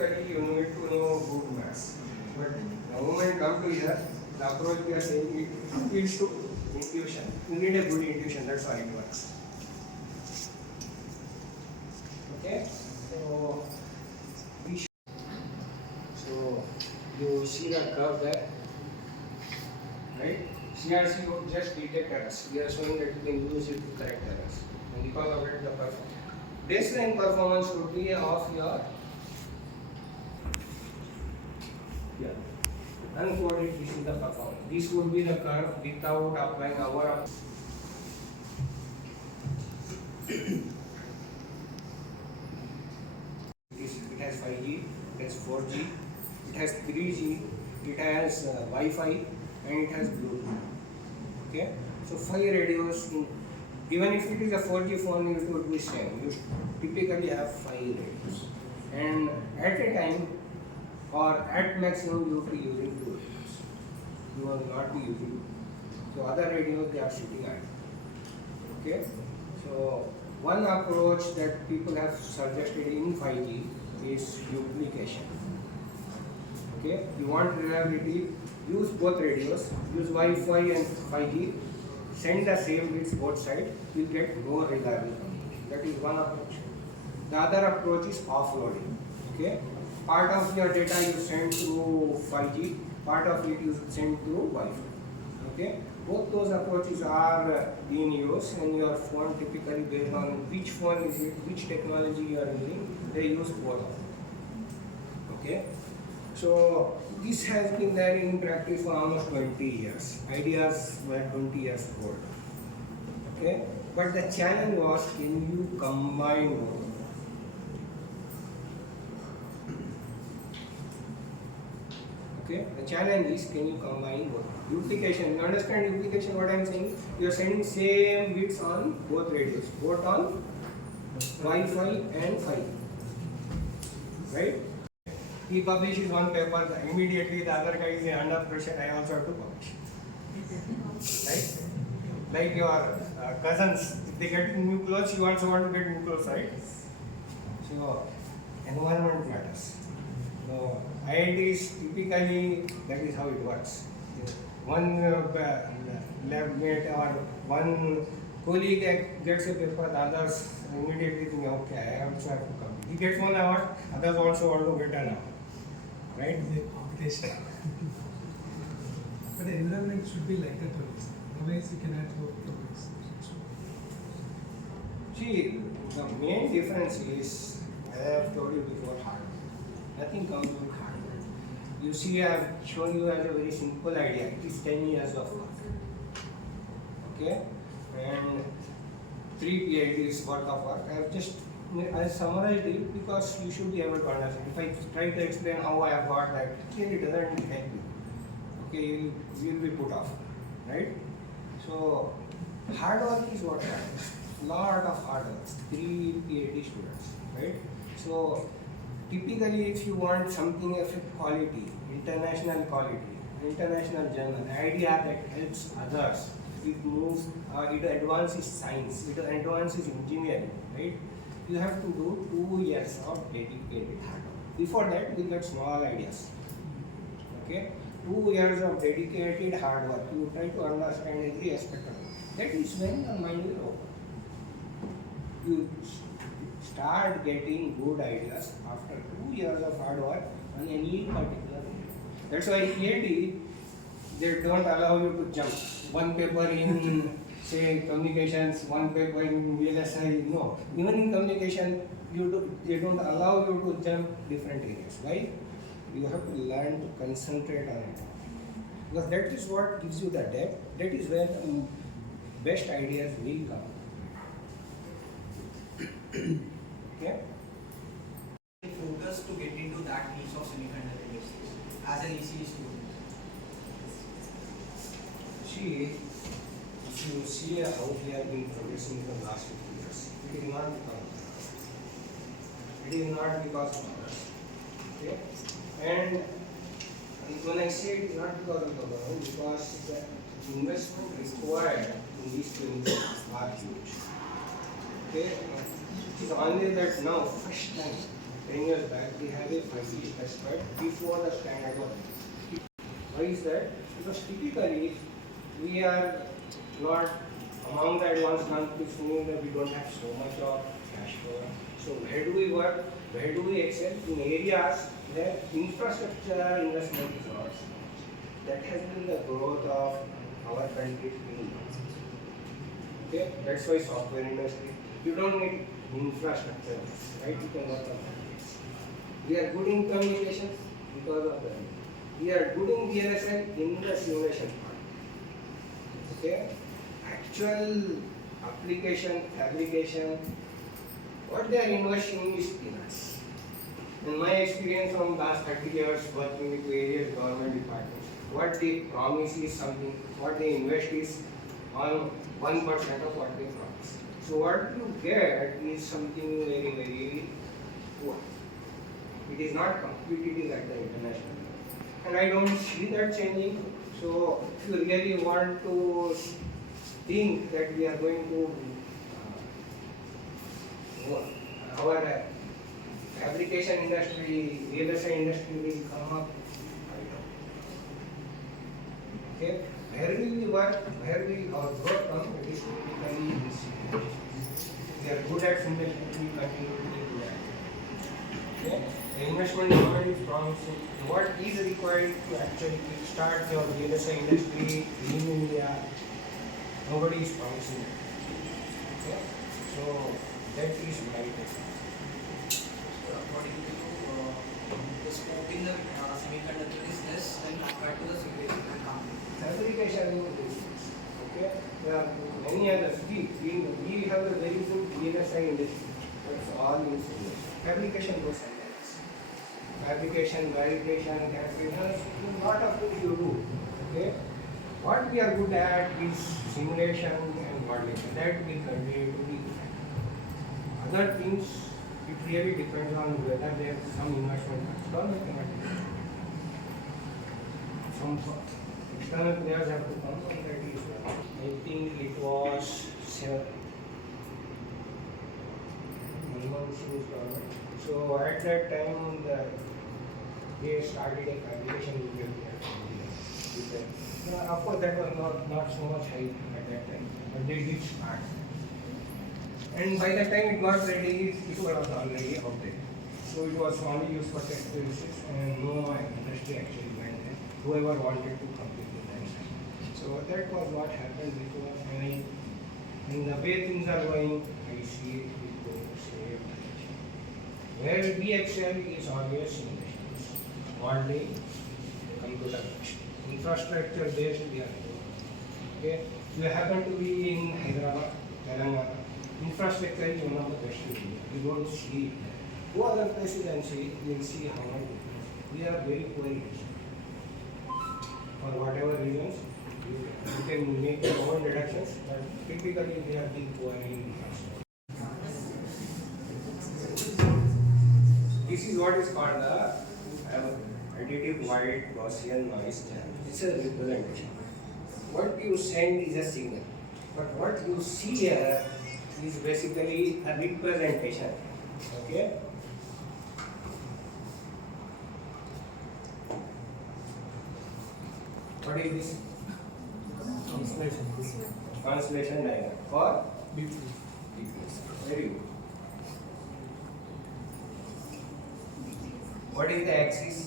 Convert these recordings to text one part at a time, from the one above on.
typically you need to know good maths. But the moment come to here, the approach we are saying it leads to intuition. You need a good intuition, that's why it works. Okay? So you see the curve there, right? CRC would just detect errors. We are showing that you can use it to correct errors. And because of it, the baseline performance would be of your uncoded. This is the performance. This would be the curve without applying our. It has 5G, it has 4G, it has 3G, it has Wi-Fi, and it has Bluetooth. Okay, so 5 radios. Even if it is a 4G phone, it would be same. You typically have 5 radios, and at a time or at maximum you will be using 2 radios. You will not be using. So other radios they are sitting at. Okay, so one approach that people have suggested in 5G is duplication. Okay, you want reliability, use both radios, use Wi-Fi and 5G, send the same bits both sides, you get more reliable communication. That is one approach. The other approach is offloading. Okay, part of your data you send through 5G, part of it you send through Wi-Fi. Okay, both those approaches are in use, and your phone typically based on which phone is it, which technology you are using, they use both of them. Okay, so this has been there in practice for almost 20 years. Ideas were 20 years old. Okay, but the challenge was, can you combine both? Okay, the challenge is, can you combine both? Duplication, you understand duplication what I am saying? You are sending same bits on both radios, both on Wi-Fi and 5G, right? He publishes one paper, immediately the other guy is under pressure, I also have to publish. Right? Like your cousins, if they get new clothes, you also want to get new clothes, right? So, environment matters. So, IITs typically, that is how it works. One lab mate or one colleague gets a paper, the others immediately think, okay, I also have to come. He gets one award, others also want to get an award. Right? Competition. But the environment should be like that always. Otherwise, you cannot work progress. See, the main difference is, as I have told you before, hardware. Nothing comes with hardware. You see, I have shown you as a very simple idea. It is 10 years of work. Okay? And 3 PhDs worth of work. I summarized it because you should be able to understand. If I try to explain how I have got that, clearly it doesn't help you. Okay, you will be put off, right? So, hard work is what matters. Lot of hard work. 3 PhD students, right? So, typically, if you want something of quality, international journal, idea that helps others, it moves, it advances science, it advances engineering, right? You have to do 2 years of dedicated hard work. Before that, you get small ideas. Okay? 2 years of dedicated hard work. You try to understand every aspect of it. That is when your mind will open. You start getting good ideas after 2 years of hard work on any particular area. That's why in EAD, they don't allow you to jump. One paper in say communications, one paper in VLSI, no. Even in communication, they don't allow you to jump different areas. Why? You have to learn to concentrate on it. Because that is what gives you the depth. That is where the best ideas will come. Okay? Focus to get into that niche of semiconductor industry as an ECE student. See, if you see how we have been progressing for the last 50 years, it is not because of us. It is not because of us. Okay? And when I say it is not because of the government, because the investment required in these things are huge. Okay? It is only that now, first time, 10 years back, we have a fully specified before the standard was released. Why is that? Because typically we are not among the advanced countries, meaning that we don't have so much of cash flow. So where do we work? Where do we excel? In areas where infrastructure investment is not so much. That has been the growth of our country. Okay, that's why software industry. You don't need infrastructure, right? You can work on that. We are good in communications because of that. We are good in DLSI in the simulation part. Okay, actual application, fabrication, what they are investing is peanuts. In my experience from last 30 years working with various government departments, what they promise is something, what they invest is on 1% of what they promise. So what you get is something very, very poor. It is not competitive at the international level. And I don't see that changing. So if you really want to think that we are going to our fabrication industry, real estate industry will come up. Okay, where will we work? Where will our growth come? It is typically in simulation. We are good at simulation. We continue to be good at it. Okay, the investment government is promising. What is required to actually start your real estate industry in India? Nobody is promising it. Okay, so that is Mlritm. According to you, the scope in the semiconductor business when compared to the simulation company. Fabrication business. Okay, there are many others. We have a very good DLSI industry. That's all in simulation. Fabrication goes sometimes. Fabrication, validation, calculation, lot of things you do. Okay, what we are good at is simulation and modeling. That will continue to be. Other things, it really depends on whether there is some investment. Government cannot do that. Some external players have to come and that is well. I think it was 7 months since government. So at that time, they started a fabrication unit with them. Of course, that was not so much hype at that time, but they did start. And by the time it got ready, it was already outdated. So it was only used for test purposes and no industry actually went there. Whoever wanted to complete with that. So that was what happened before. And the way things are going, I see it will go same direction. Where we excel is always simulations. Modeling, computer vision. Infrastructure based we are doing. Okay. You happen to be in Hyderabad, Telangana. Infrastructure is one of the best in India. You don't see it. Go other places and see, you will see how much we are very poor in it. For whatever reasons, you can make your own deductions, but typically we are being poor in infrastructure. This is what is called the additive white Gaussian noise channel. This is a representation. What you send is a signal, but what you see here is basically a representation. Okay. What is this? Translation diagram for deepness. Very good. What is the axis?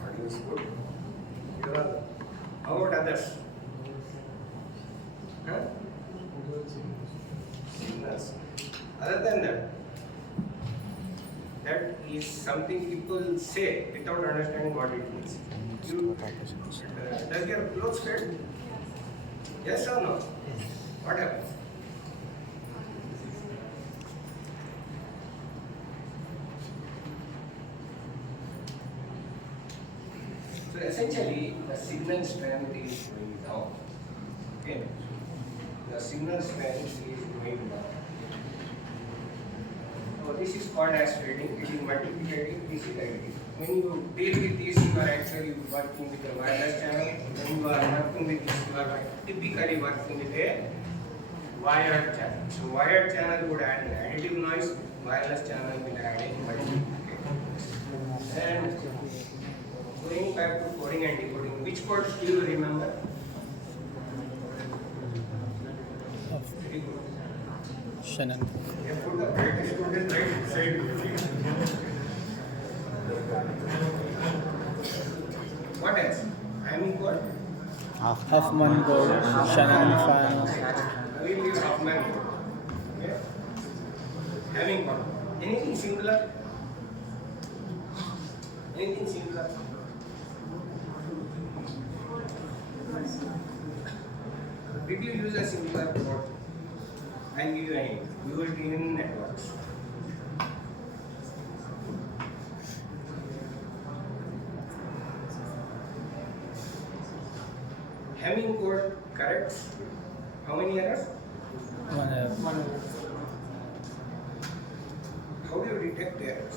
What is good? How about others? Huh? Signals. Other than that, that is something people say without understanding what it means. Does your clothes fit? Yes or no? What happens? So essentially, the signal strength is going down. Okay. The signal strength is going down. So this is called as fading. It is multiplicative. This is additive. When you deal with this, you are actually working with a wireless channel. When you are working with this, you are typically working with a wired channel. So wired channel would add an additive noise. wireless channel will add in multi. And going back to coding and decoding, which codes do you remember? Very good. Shannon. You put the practice student right side. What else? Timing code? Huffman code, Shannon fan. We leave Hoffman code. Okay? Having code. Anything similar? Anything similar? Did you use a similar code? I'll give you a hint. Used in networks. Having code corrects how many errors? One error. How do you detect errors?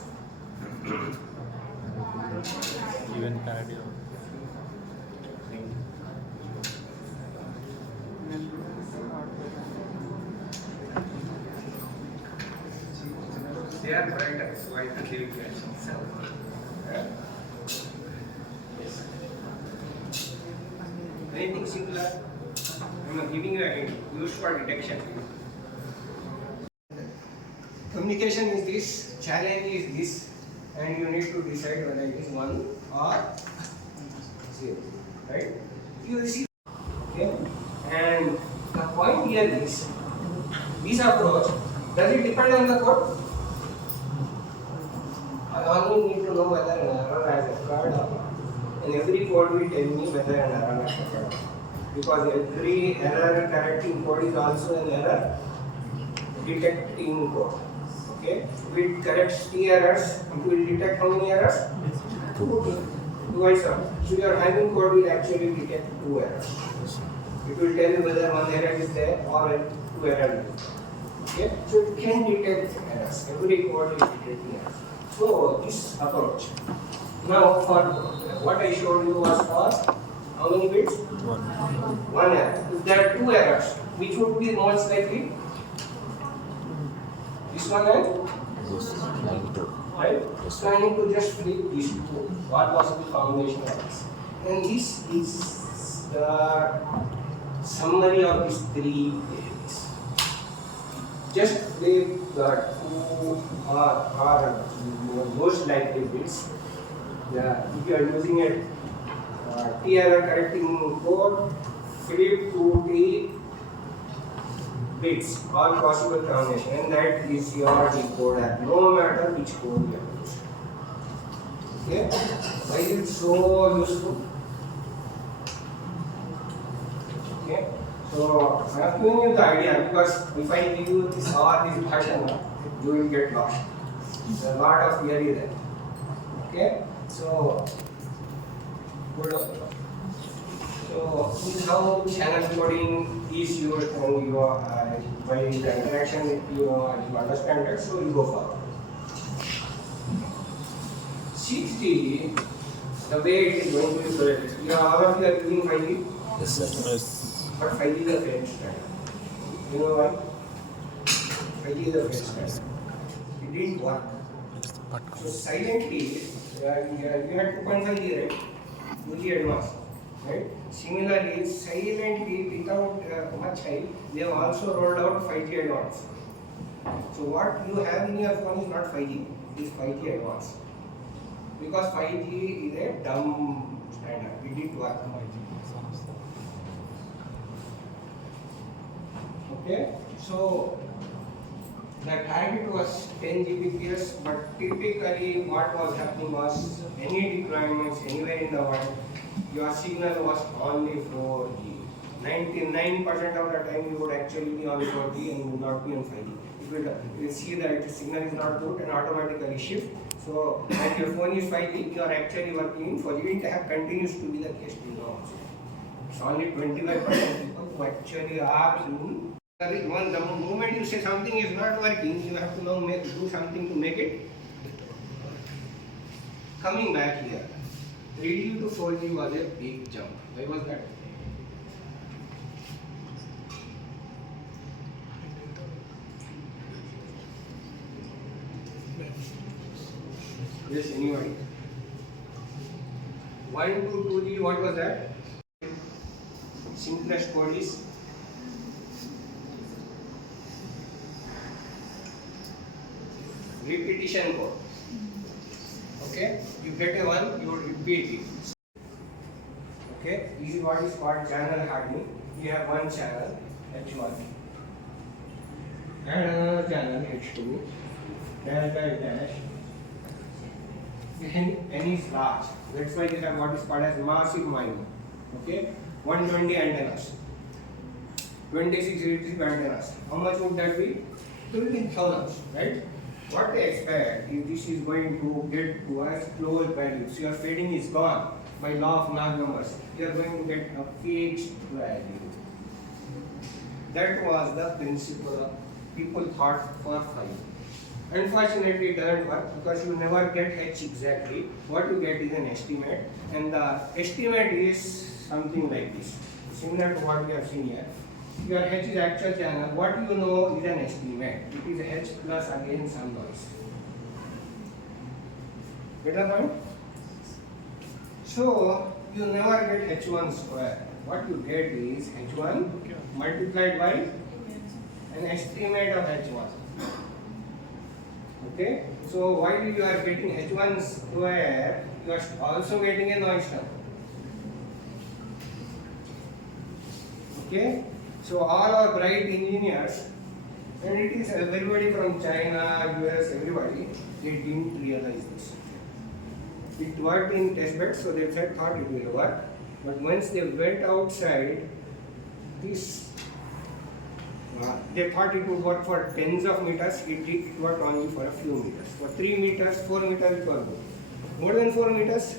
Even parody. They are brighter, so I think they will catch some. Anything similar? I'm giving you a hint. Used for detection. Communication is this, challenge is this, and you need to decide whether it is 1 or 0. Right? You receive. Okay? And the point here is this approach, does it depend on the code? I only need to know whether an error has occurred or not. And every code will tell me whether an error has occurred. Because every error correcting code is also an error detecting code. Okay? If it corrects 3 errors, it will detect how many errors? 2. Twice up. So your having code will actually detect 2 errors. It will tell you whether 1 error is there or 2 errors. Okay? So it can detect errors. Every code is detecting errors. So this approach. Now for what I showed you was for how many bits? 1 error. If there are 2 errors, which would be most likely? This one and right? So I need to just flip these 2. What possible combination of this? And this is the summary of these 3 bits. Just flip the 2 or most likely bits. Yeah, if you are using a T error correcting code, flip 2 T bits, all possible combination, and that is your decoder, no matter which code you use. Okay? Why is it so useful? Okay? So I have given you the idea, because if I give you this or this version, you will get lost. There is a lot of theory there. Okay? So good. So this is how channel coding is used, and you by the interaction with you understand that, so you go forward. 60, the way it is going to be correct. All of you are using 5G? Yes, sir. Yes. But 5G is a failed standard. You know why? 5G is a failed standard. It didn't work. So silently, you had 2.5G, right? 2G advanced, right? Similarly, silently, without much hype, they have also rolled out 5G advanced. So what you have in your phone is not 5G, it is 5G advanced. Because 5G is a dumb standard, it didn't work. Okay, so the target was 10 Gbps, but typically what was happening was any deployments anywhere in the world, your signal was only 4G. 99% of the time you would actually be on 4G and you would not be on 5G. You will see that the signal is not good and automatically shift. So when your phone is 5G, you are actually working in 4G. It continues to be the case till now. It's only 25% people who actually are in. The moment you say something is not working, you have to now do something to make it. Coming back here, 3G to 4G was a big jump. Why was that? Yes, anybody? 1, 2, 2, 3, what was that? Simplest code is repetition code. Okay, you get a 1, you repeat it. Okay, this is what is called channel hardening. You have one channel H1 and another channel H2, delta dash. N is large. That's why you have what is called as massive MIMO. Okay, 120 antennas, 26 receive antennas. How much would that be? It will be in thousands, right? What they expect is this is going to get to as close values. Your fading is gone by law of large numbers. You are going to get a fixed value. That was the principle people thought for phi. Unfortunately, it doesn't work because you never get H exactly. What you get is an estimate, and the estimate is something like this, similar to what we have seen here. Your H is actual channel. What you know is an estimate. It is H plus again some noise. Get the point? So you never get H1 square. What you get is H1 multiplied by an estimate of H1. Okay, so while you are getting H1 square, you are also getting a noise term. Okay, so all our bright engineers, and it is everybody from China, US, everybody, they didn't realize this. It worked in testbed, so they thought it will work. But once they went outside, they thought it would work for tens of meters. It worked only for a few meters. For 3 meters, 4 meters, it was good. More than 4 meters,